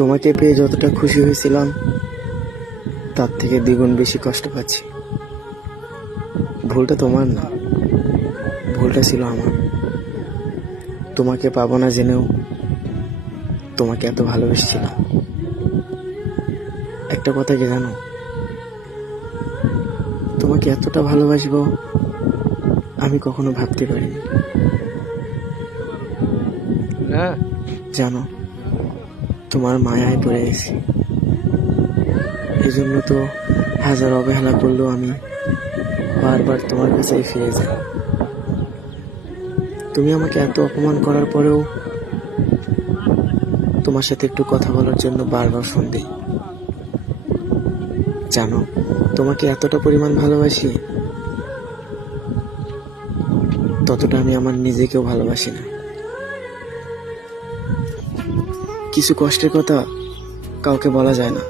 তোমাকে পেয়ে যতটা খুশি হয়েছিলাম তার থেকে দ্বিগুণ বেশি কষ্ট পাচ্ছি। ভুলটা তোমার না, ভুলটা ছিল আমার। তোমাকে পাবো না জেনেও তোমাকে এত ভালোবেসেছিলাম। একটা কথা কি জানো, তোমাকে এতটা ভালোবাসবো আমি কখনো ভাবতে পারিনি। জানো, তোমার মায়ায় পড়ে গেছি। এই জন্য তো হাজার অবহেলা করলেও আমি বারবার তোমার কাছেই ফিরে যাই। তুমি আমাকে এত অপমান করার পরেও তোমার সাথে একটু কথা বলার জন্য বারবার ফোন দিই। জানো, তোমাকে এতটা পরিমাণ ভালোবাসি ততটা আমি আমার নিজেকেও ভালোবাসি না। কিছু কষ্টের কথা কাউকে বলা যায় না।